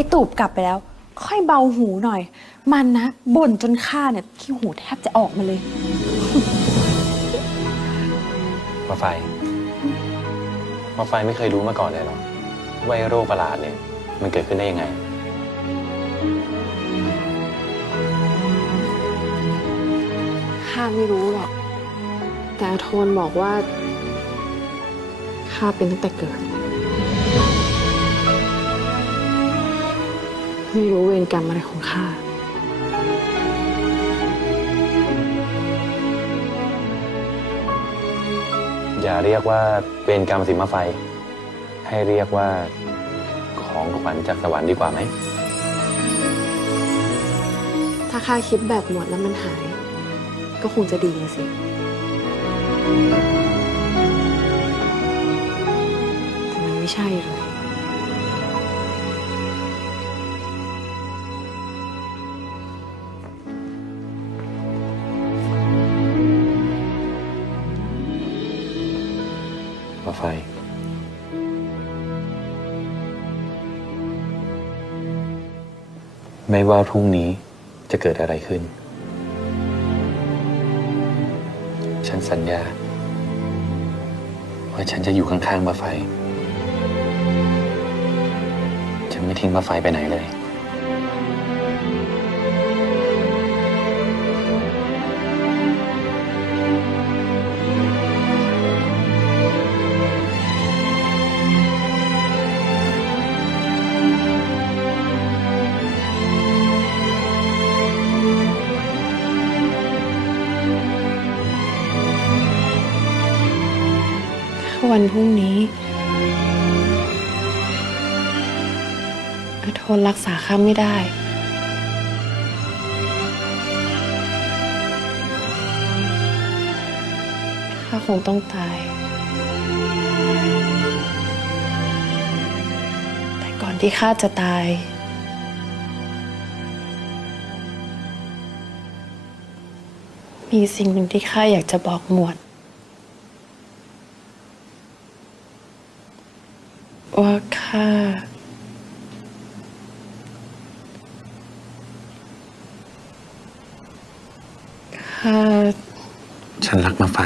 อ้ตูบกลับไปแล้ว ค่อยเบาหูหน่อย มันนะบ่นจนข้าเนี่ยขี้หูแทบจะออกมาเลย มาไฟ มาไฟไม่เคยรู้มาก่อนเลยเหรอว่าไอ้โรคประหลาดเนี่ย มันเกิดขึ้นได้ยังไง ข้าไม่รู้หรอก แต่อาโทนบอกว่า ข้าเป็นตั้งแต่เกิด ไม่รู้เวรกรรมอะไรของข้าอย่าเรียกว่าเป็นกรรมสิมาไฟ ให้เรียกว่าของขวัญจากสวรรค์ดีกว่าไหม ถ้าข้าคิดแบบหมดแล้วมันหาย ก็คงจะดีอะสิ แต่มันไม่ใช่เลย ไฟ ไม่ว่าพรุ่งนี้จะเกิดอะไรขึ้น ฉันสัญญา ว่าฉันจะอยู่ข้างๆมาไฟ ฉันไม่ทิ้งมาไฟไปไหนเลย วันพรุ่งนี้อาทนรักษาข้าไม่ได้ ข้าคงต้องตาย แต่ก่อนที่ข้าจะตาย มีสิ่งหนึ่งที่ข้าอยากจะบอกหมวด ว่าข้าข้า ฉันรักมาไฟ